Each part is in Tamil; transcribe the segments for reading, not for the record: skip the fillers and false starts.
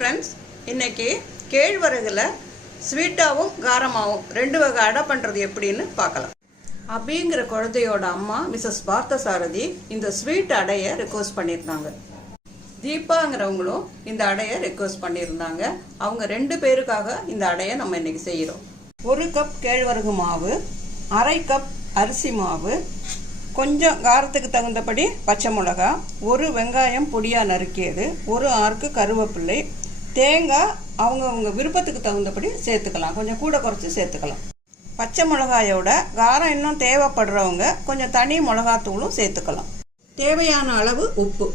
ஃப்ரெண்ட்ஸ், இன்னைக்கு கேழ்வரகுல ஸ்வீட்டாகவும் காரமாகவும் 2 வகை அடை பண்ணுறது எப்படின்னு பார்க்கலாம். அபிங்கிற குழந்தையோட அம்மா மிஸ்ஸஸ் பார்த்தசாரதி இந்த ஸ்வீட் அடையை ரெக்வஸ்ட் பண்ணியிருந்தாங்க. தீபாங்கிறவங்களும் இந்த அடையை ரெக்வஸ்ட் பண்ணியிருந்தாங்க. அவங்க 2 பேருக்காக இந்த அடையை நம்ம இன்னைக்கு செய்கிறோம். 1 கப் கேழ்வரகு மாவு, 1/2 கப் அரிசி மாவு, கொஞ்சம் காரத்துக்கு தகுந்தபடி பச்சை மிளகா, 1 வெங்காயம் பொடியாக நறுக்கியது, 1 ஆர்க்கு கருவேப்பிள்ளை, தேங்காய் அவங்க விருப்பத்துக்கு தகுந்தபடி சேர்த்துக்கலாம், கொஞ்சம் கூட குறைச்சி சேர்த்துக்கலாம். பச்சை மிளகாயோட காரம் இன்னும் தேவைப்படுறவங்க கொஞ்சம் தனி மிளகாத்தூளும் சேர்த்துக்கலாம். தேவையான அளவு உப்பு,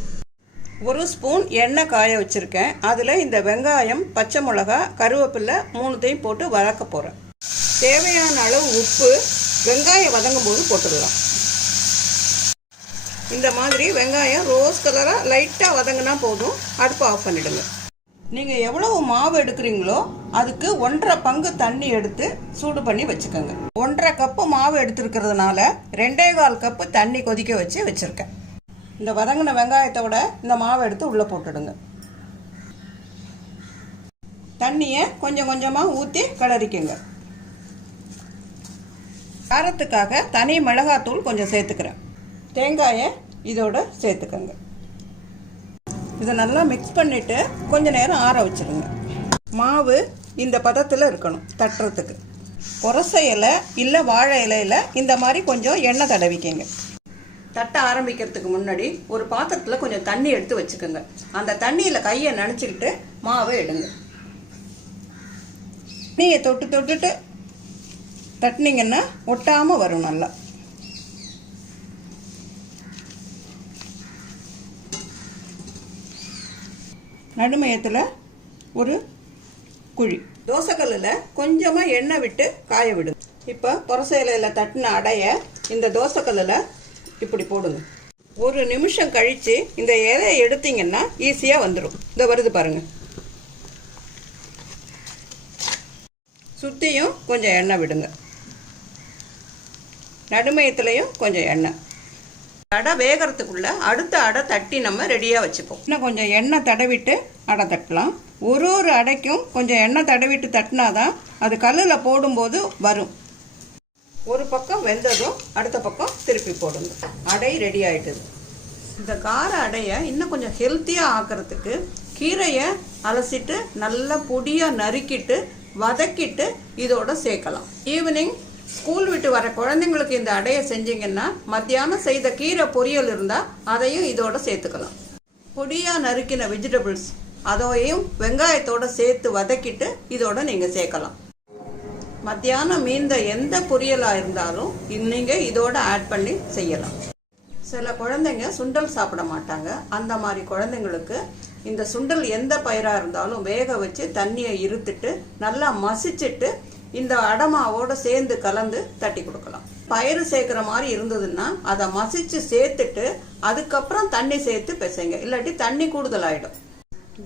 1 ஸ்பூன் எண்ணெய் காய வச்சுருக்கேன். அதில் இந்த வெங்காயம், பச்சை மிளகா, கருவேப்பிள்ளை 3த்தையும் போட்டு வதக்க போகிறேன். தேவையான அளவு உப்பு வெங்காயம் வதங்கும் போது போட்டுடலாம். இந்த மாதிரி வெங்காயம் ரோஸ் கலராக லைட்டாக வதங்கினா போதும், அடுப்பை ஆஃப் பண்ணிவிடுங்க. நீங்கள் எவ்வளவு மாவு எடுக்கிறீங்களோ அதுக்கு 1.5 பங்கு தண்ணி எடுத்து சூடு பண்ணி வச்சுக்கோங்க. 1.5 கப்பு மாவு எடுத்துருக்கிறதுனால 2.25 கப்பு தண்ணி கொதிக்க வச்சுருக்கேன். இந்த வதங்கின வெங்காயத்தோட இந்த மாவை எடுத்து உள்ளே போட்டுடுங்க. தண்ணியை கொஞ்சம் கொஞ்சமாக ஊற்றி கிளறிக்குங்க. காரத்துக்காக தனி மிளகாத்தூள் கொஞ்சம் சேர்த்துக்கிறேன். தேங்காயை இதோட சேர்த்துக்கோங்க. இதை நல்லா மிக்ஸ் பண்ணிவிட்டு கொஞ்சம் நேரம் ஆற வச்சுருங்க. மாவு இந்த பதத்தில் இருக்கணும் தட்டுறதுக்கு. புரச இலை இல்லை வாழை இலையில் இந்த மாதிரி கொஞ்சம் எண்ணெய் தடவிக்கங்க. தட்ட ஆரம்பிக்கிறதுக்கு முன்னாடி ஒரு பாத்திரத்தில் கொஞ்சம் தண்ணி எடுத்து வச்சுக்கோங்க. அந்த தண்ணியில் கையை நனைச்சிக்கிட்டு மாவை எடுங்க. தண்ணியை தொட்டுட்டு தட்டினீங்கன்னா ஒட்டாமல் வரும். நல்லா நடுமையத்தில் ஒரு குழி, தோசைக்கல்லில் கொஞ்சமாக எண்ணெய் விட்டு காய விடுங்க. இப்போ புரச இலையில் தட்டின அடைய இந்த தோசைக்கல்லில் இப்படி போடுங்க. 1 நிமிஷம் கழித்து இந்த இலையை எடுத்தீங்கன்னா ஈஸியாக வந்துடும். இந்த வருது பாருங்கள். சுற்றியும் கொஞ்சம் எண்ணெய் விடுங்க. நடுமையத்துலேயும் கொஞ்சம் எண்ணெய். அடை வேகிறதுக்குள்ள அடுத்த அடை தட்டி நம்ம ரெடியாக வச்சுப்போம். இன்னும் கொஞ்சம் எண்ணெய் தடவிட்டு அடை தட்டலாம். ஒரு அடைக்கும் கொஞ்சம் எண்ணெய் தடவிட்டு தட்டினாதான் அது கல்லில் போடும்போது வரும். ஒரு பக்கம் வெந்ததும் அடுத்த பக்கம் திருப்பி போடுங்க. அடை ரெடி ஆகிட்டுது. இந்த கார அடையை இன்னும் கொஞ்சம் ஹெல்த்தியாக ஆக்கிறதுக்கு கீரையை அலசிட்டு நல்லா பொடியாக நறுக்கிட்டு வதக்கிட்டு இதோட சேர்க்கலாம். ஈவினிங் ஸ்கூல் விட்டு வர குழந்தைங்களுக்கு இந்த அடையை செஞ்சிங்கன்னா மத்தியானம் செய்த கீரை பொரியல் இருந்தால் அதையும் இதோட சேர்த்துக்கலாம். பொடியாக நறுக்கின வெஜிடபிள்ஸ் அதையும் வெங்காயத்தோடு சேர்த்து வதக்கிட்டு இதோட நீங்கள் சேர்க்கலாம். மத்தியானம் மீந்த எந்த பொரியலாக இருந்தாலும் நீங்கள் இதோட ஆட் பண்ணி செய்யலாம். சில குழந்தைங்க சுண்டல் சாப்பிட மாட்டாங்க. அந்த மாதிரி குழந்தைங்களுக்கு இந்த சுண்டல் எந்த பயிராக இருந்தாலும் வேக வச்சு தண்ணியை இருத்துட்டு நல்லா மசிச்சுட்டு இந்த அடமாவோட சேர்ந்து கலந்து தட்டி கொடுக்கலாம். பயிறு சேர்க்குற மாதிரி இருந்ததுன்னா அதை மசிச்சு சேர்த்துட்டு அதுக்கப்புறம் தண்ணி சேர்த்து பிசைங்க, இல்லாட்டி தண்ணி கூடுதல் ஆகிடும்.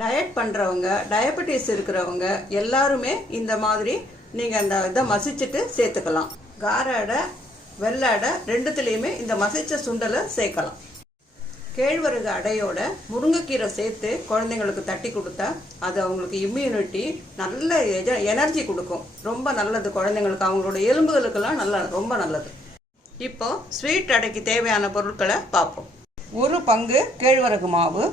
டயட் பண்ணுறவங்க, டயபெட்டிஸ் இருக்கிறவங்க எல்லாருமே இந்த மாதிரி நீங்கள் அந்த இதை மசிச்சுட்டு சேர்த்துக்கலாம். கார அடை, வெள்ளை அடை 2துலேயுமே இந்த மசிச்ச சுண்டலை சேர்க்கலாம். கேழ்வரகு அடையோட முருங்கைக்கீரை சேர்த்து குழந்தைங்களுக்கு தட்டி கொடுத்தா அது அவங்களுக்கு இம்யூனிட்டி, நல்ல எனர்ஜி கொடுக்கும். ரொம்ப நல்லது குழந்தைங்களுக்கு, அவங்களோட எலும்புகளுக்கெல்லாம் ரொம்ப நல்லது. இப்போ ஸ்வீட் அடைக்கு தேவையான பொருட்களை பார்ப்போம். 1 பங்கு கேழ்வரகு மாவு,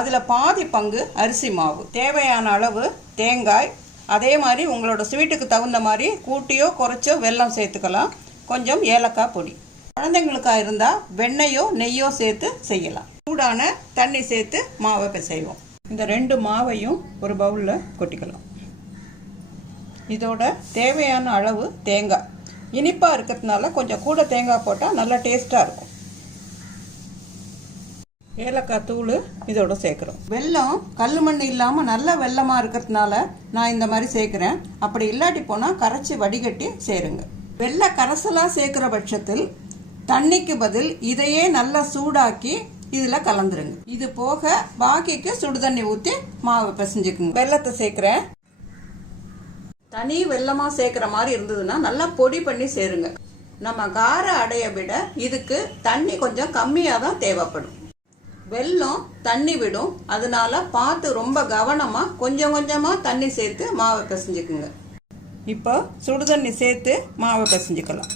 அதில் பாதி பங்கு அரிசி மாவு, தேவையான அளவு தேங்காய், அதே மாதிரி உங்களோட ஸ்வீட்டுக்கு தகுந்த மாதிரி கூட்டியோ குறைச்சோ வெல்லம் சேர்த்துக்கலாம், கொஞ்சம் ஏலக்காய் பொடி. குழந்தைங்களுக்காக இருந்தால் வெண்ணெயோ நெய்யோ சேர்த்து செய்யலாம். சூடான தண்ணி சேர்த்து மாவை பிசைவோம். இந்த 2 மாவையும் ஒரு பவுலில் கொட்டிக்கலாம். இதோட தேவையான அளவு தேங்காய், இனிப்பாக இருக்கிறதுனால கொஞ்சம் கூட தேங்காய் போட்டால் நல்லா டேஸ்ட்டாக இருக்கும். ஏலக்காய் தூள் இதோட சேர்க்குறோம். வெல்லம் கல் மண் இல்லாமல் நல்ல வெல்லமாக இருக்கிறதுனால நான் இந்த மாதிரி சேர்க்குறேன். அப்படி இல்லாட்டி போனால் கரைச்சி வடிகட்டி சேருங்க. வெள்ளை கரைசலாக சேர்க்குற பட்சத்தில் தண்ணிக்கு பதில் இதையே நல்லா சூடாக்கி இதில் கலந்துருங்க. இது போக பாக்கிக்கு சுடு தண்ணி ஊற்றி மாவை பிசைஞ்சுக்குங்க. வெல்லத்தை சேர்க்குறேன். தனி வெல்லமாக சேர்க்குற மாதிரி இருந்ததுன்னா நல்லா பொடி பண்ணி சேருங்க. நம்ம கார அடையை விட இதுக்கு தண்ணி கொஞ்சம் கம்மியாக தான் தேவைப்படும். வெல்லம் தண்ணி விடும், அதனால பார்த்து ரொம்ப கவனமாக கொஞ்சம் கொஞ்சமாக தண்ணி சேர்த்து மாவை பிசைஞ்சுக்குங்க. இப்போ சுடு தண்ணி சேர்த்து மாவை பிசைஞ்சுக்கலாம்.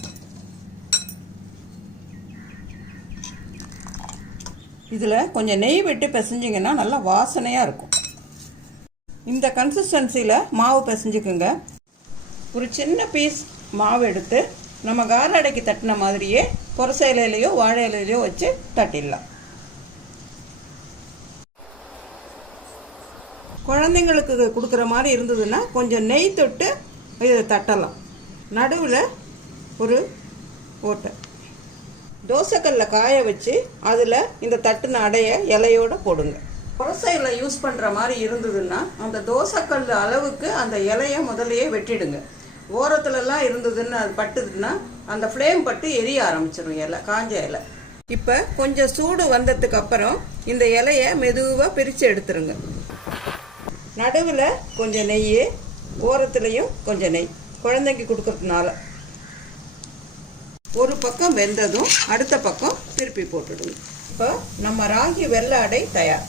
இதில் கொஞ்சம் நெய் விட்டு பிசைஞ்சிங்கன்னா நல்லா வாசனையாக இருக்கும். இந்த கன்சிஸ்டன்சியில் மாவு பிசைஞ்சுக்குங்க. ஒரு சின்ன பீஸ் மாவு எடுத்து நம்ம கார அடைக்கு தட்டின மாதிரியே புரச இலையிலையோ வாழை இலையிலையோ வச்சு தட்டிடலாம். குழந்தைங்களுக்கு கொடுக்குற மாதிரி இருந்ததுன்னா கொஞ்சம் நெய் தொட்டு இதை தட்டலாம். நடுவில் ஒரு ஓட்டை தோசைக்கல்ல காய வச்சு அதில் இந்த தட்டின அடைய இலையோடு போடுங்க. புரசையில் யூஸ் பண்ணுற மாதிரி இருந்ததுன்னா அந்த தோசைக்கல் அளவுக்கு அந்த இலையை முதலையே வெட்டிடுங்க. ஓரத்துலலாம் இருந்ததுன்னு அது பட்டுதுன்னா அந்த ஃப்ளேம் பட்டு எரிய ஆரம்பிச்சிடும் இலை, காஞ்ச இலை. இப்போ கொஞ்சம் சூடு வந்ததுக்கு அப்புறம் இந்த இலையை மெதுவாக பிரித்து எடுத்துருங்க. நடுவில் கொஞ்சம் நெய், ஓரத்துலையும் கொஞ்சம் நெய், குழந்தைக்கு கொடுக்கறதுனால. ஒரு பக்கம் வெந்ததும் அடுத்த பக்கம் திருப்பி போட்டுடுங்க. இப்போ நம்ம ராகி வெள்ளை அடை தயார்.